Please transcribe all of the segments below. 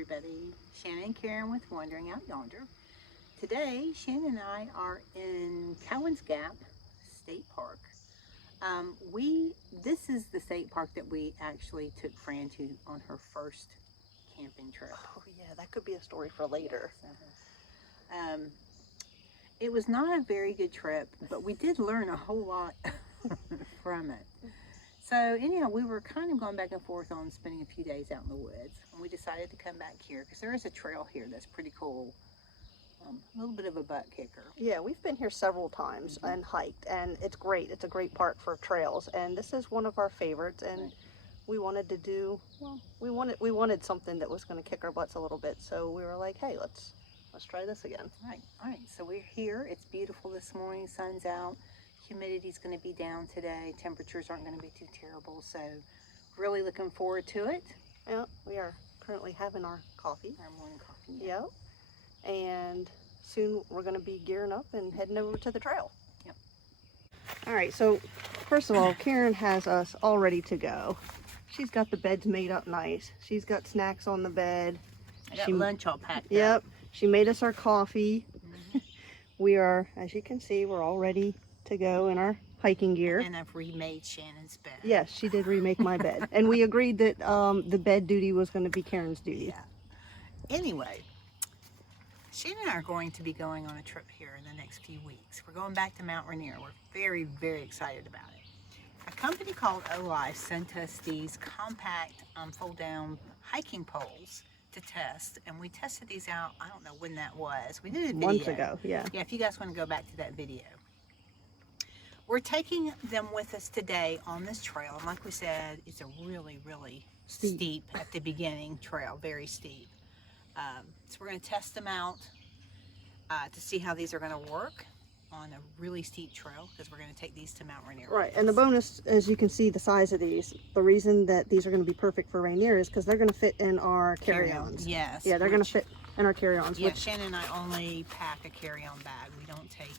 everybody. Shannon and Karen with Wandering Out Yonder. Today, Shannon and I are in Cowans Gap State Park. This is the state park that we actually took Fran to on her first camping trip. Oh yeah, that could be a story for later. Yes, it was not a very good trip, but we did learn a whole lot from it. So anyhow, we were kind of going back and forth on spending a few days out in the woods. And we decided to come back here because there is a trail here that's pretty cool. A little bit of a butt kicker. Yeah, we've been here several times and hiked, and it's great. It's a great park for trails, and this is one of our favorites. And we wanted to do, well, we wanted something that was going to kick our butts a little bit. So we were like, hey, let's try this again. All right. So we're here. It's beautiful this morning. Sun's out. Humidity's going to be down today. Temperatures aren't going to be too terrible. So really looking forward to it. Yeah, we are currently having our coffee. Our morning coffee. Yep. And soon we're going to be gearing up and heading over to the trail. Yep. All right, so first of all, Karen has us all ready to go. She's got the beds made up nice. She's got snacks on the bed. I got lunch all packed up. Yep. She made us our coffee. We are, as you can see, we're all ready to go in our hiking gear. And I've remade Shannon's bed. Yes, she did remake my bed. And we agreed that the bed duty was going to be Karen's duty. Yeah. Anyway, Shannon and I are going to be going on a trip here in the next few weeks. We're going back to Mount Rainier. We're very, very excited about it. A company called O-Life sent us these compact fold-down hiking poles to test, and we tested these out. I don't know when that was. We did a video. Months ago, yeah. Yeah, if you guys want to go back to that video. We're taking them with us today on this trail, and like we said, it's a really, really steep at the beginning trail, very steep. So we're going to test them out to see how these are going to work on a really steep trail, because we're going to take these to Mount Rainier. Right, and the bonus, as you can see the size of these, the reason that these are going to be perfect for Rainier is because they're going to fit in our carry-ons. Yes. Yeah, they're going to fit in our carry-ons. Yeah, Shannon and I only pack a carry-on bag. We don't take,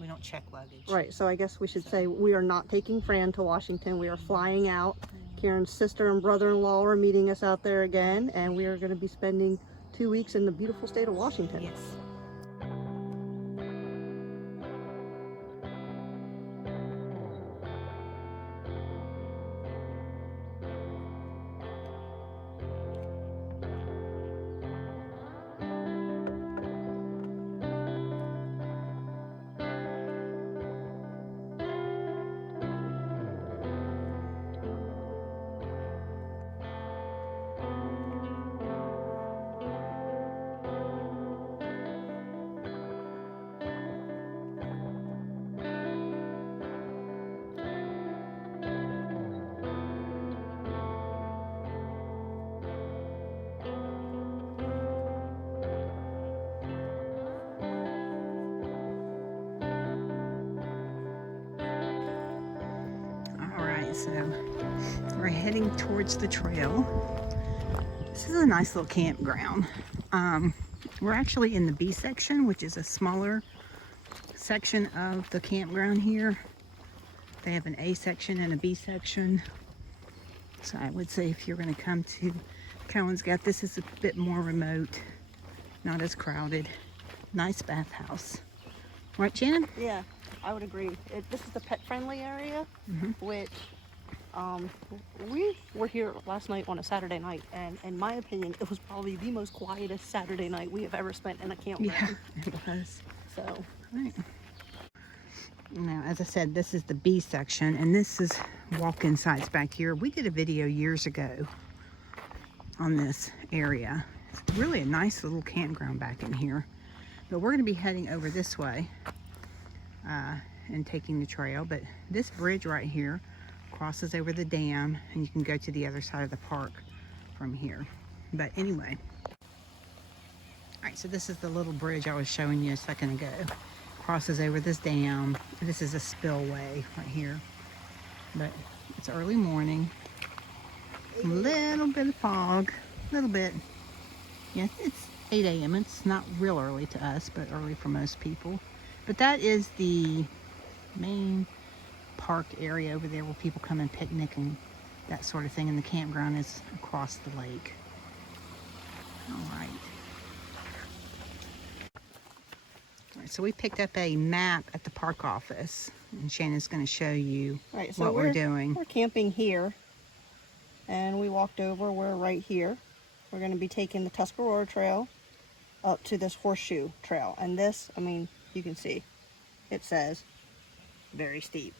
we don't check luggage. Right, so I guess we should say we are not taking Fran to Washington. We are flying out. Karen's sister and brother-in-law are meeting us out there again, and we are going to be spending 2 weeks in the beautiful state of Washington. Yes. So we're heading towards the trail. This is a nice little campground. We're actually in the B section, which is a smaller section of the campground here. They have an A section and a B section. So I would say if you're going to come to Cowans Gap, this is a bit more remote, not as crowded. Nice bathhouse. Right, Shannon? Yeah, I would agree. This is the pet-friendly area, which we were here last night on a Saturday night, and in my opinion, it was probably the most quietest Saturday night we have ever spent in a campground. Yeah, it was. So, right. Now, as I said, this is the B section, and this is walk-in sites back here. We did a video years ago on this area. It's really a nice little campground back in here. But we're going to be heading over this way and taking the trail. But this bridge right here crosses over the dam, and you can go to the other side of the park from here. But anyway, all right, so this is the little bridge I was showing you a second ago. Crosses over this dam. This is a spillway right here, but it's early morning. A little bit of fog, a little bit. Yeah, it's 8 a.m. It's not real early to us, but early for most people. But that is the main park area over there where people come and picnic and that sort of thing, and the campground is across the lake. All so we picked up a map at the park office, and Shannon's going to show you Right, so what we're doing. We're camping here, and we walked over. We're right here. We're going to be taking the Tuscarora Trail up to this horseshoe trail. And this, I mean, you can see, it says very steep.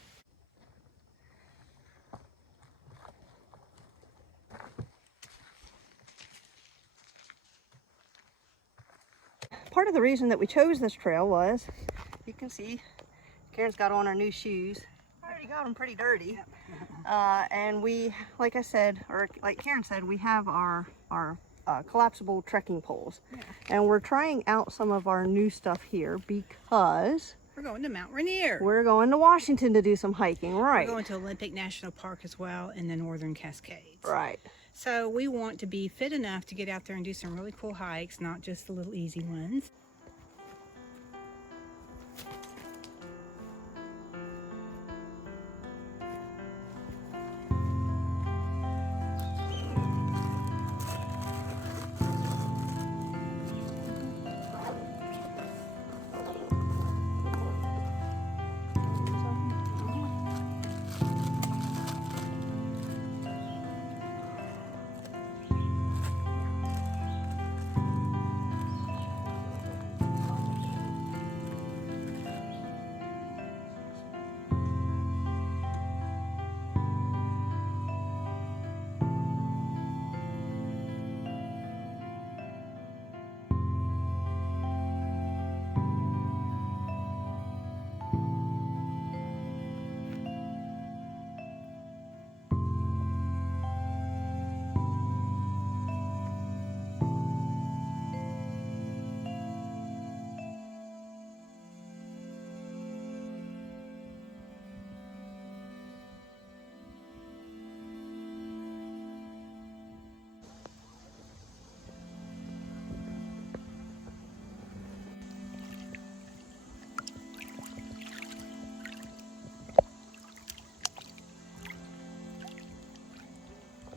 Part of the reason that we chose this trail was, you can see, Karen's got on our new shoes. I already got them pretty dirty. And we, like I said, or like Karen said, we have our collapsible trekking poles. Yeah. And we're trying out some of our new stuff here because we're going to Mount Rainier. We're going to Washington to do some hiking, right? We're going to Olympic National Park as well in the Northern Cascades. Right. So we want to be fit enough to get out there and do some really cool hikes, not just the little easy ones.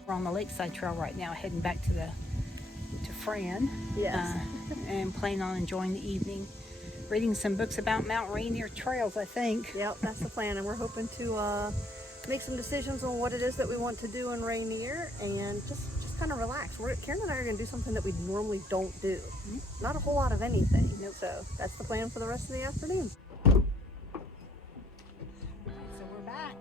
We're on the lakeside trail right now, heading back to Fran. Yes. And planning on enjoying the evening, reading some books about Mount Rainier trails, I think. Yep, that's the plan, and we're hoping to make some decisions on what it is that we want to do in Rainier, and just kind of relax. Karen and I are going to do something that we normally don't do. Mm-hmm. Not a whole lot of anything. Nope. So that's the plan for the rest of the afternoon. So we're back.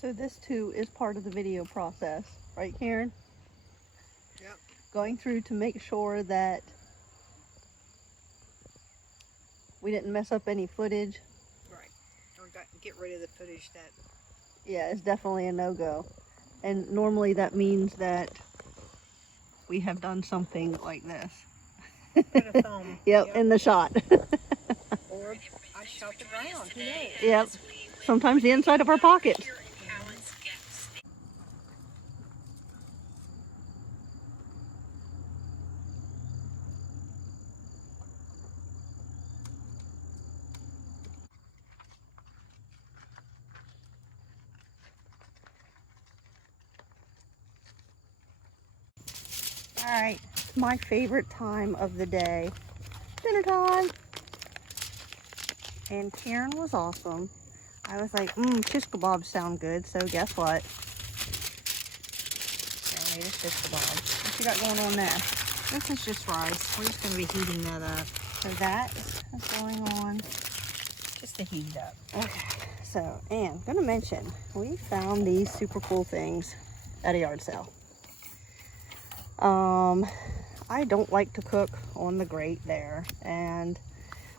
So this too is part of the video process, right, Karen? Yep. Going through to make sure that we didn't mess up any footage. Right. Or get rid of the footage that... Yeah, it's definitely a no-go. And normally that means that we have done something like this. Put a thumb. Yep, in the shot. Or I shot the ground, who knows? Yep. Sometimes the inside of our pocket. All right, my favorite time of the day, dinner time. And Karen was awesome. I was like, shish kebabs sound good, so guess what? Karen made a shish kebab. What you got going on there? This is just rice. We're just going to be heating that up. So that is going on. Just to heat it up. Okay, so, and I'm going to mention, we found these super cool things at a yard sale. I don't like to cook on the grate there, and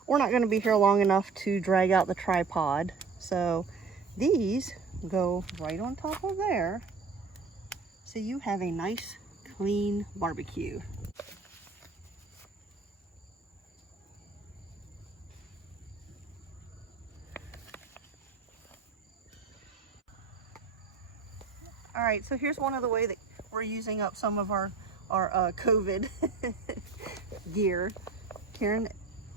we're not going to be here long enough to drag out the tripod. So these go right on top of there. So you have a nice clean barbecue. All right, so here's one of the way that we're using up some of our COVID gear. Karen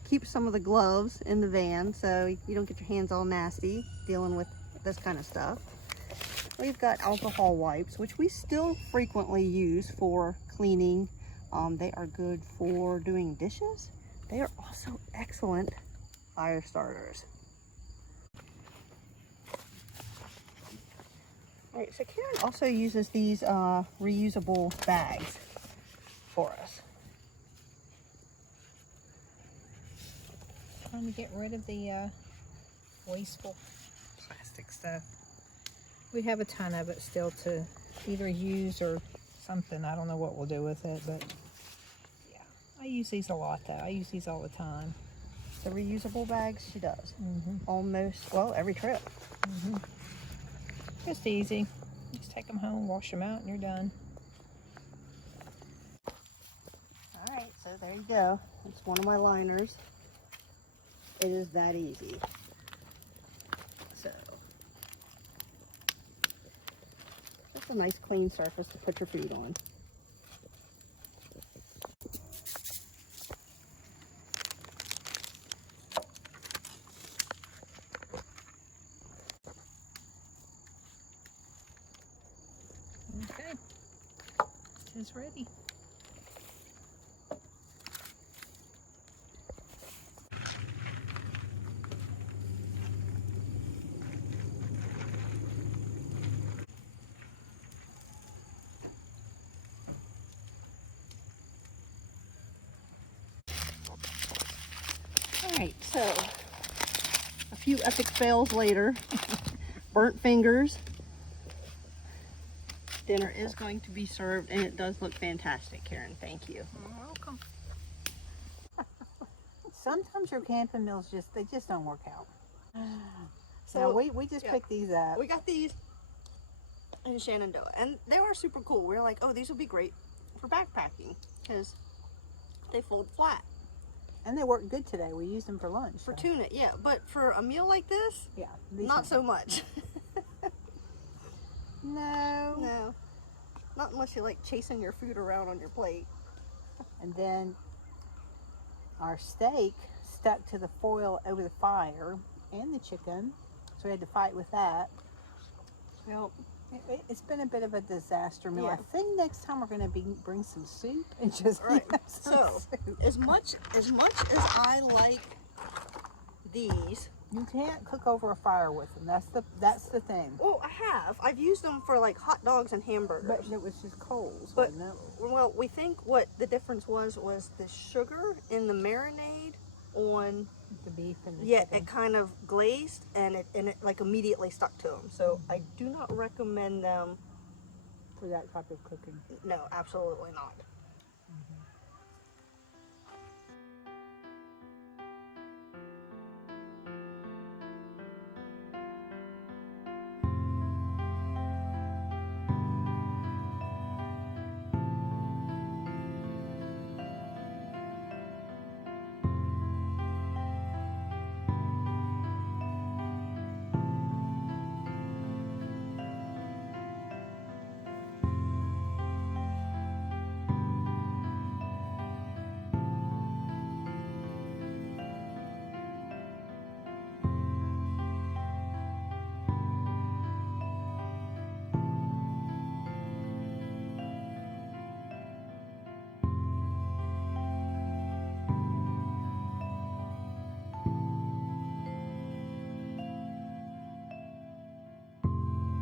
keeps some of the gloves in the van so you don't get your hands all nasty dealing with this kind of stuff. We've got alcohol wipes, which we still frequently use for cleaning. They are good for doing dishes. They are also excellent fire starters. All right, so Karen also uses these reusable bags for us. Trying to get rid of the wasteful plastic stuff. We have a ton of it still to either use or something. I don't know what we'll do with it, but yeah, I use these a lot though. I use these all the time. The reusable bags, she does. Mm-hmm. Almost, well, every trip. Mm-hmm. Just easy. Just take them home, wash them out, and you're done. All right, so there you go. It's one of my liners. It is that easy. So, just a nice clean surface to put your feet on. Okay, it's ready. All right, so a few epic fails later. Burnt fingers. Dinner is going to be served, and it does look fantastic, Karen. Thank you. You're welcome. Sometimes your camping meals they just don't work out. So we just picked these up. We got these in Shenandoah, and they are super cool. We were like, oh, these will be great for backpacking because they fold flat. And they work good today. We used them for lunch. For tuna, yeah. But for a meal like this, yeah, not so much. No. No. Not unless you like chasing your food around on your plate. And then our steak stuck to the foil over the fire and the chicken. So we had to fight with that. Yep. It's been a bit of a disaster meal. Yeah. I think next time we're going to bring some soup and just Right. some So, soup. as much as I like these, You can't cook over a fire with them. That's the thing. well, I have. I've used them for like hot dogs and hamburgers. But it was just coals, But- wasn't it? Well, we think what the difference was the sugar in the marinade on The beef and the yeah, chicken. it kind of glazed and it like immediately stuck to them. So I do not recommend them. For that type of cooking. No, absolutely not.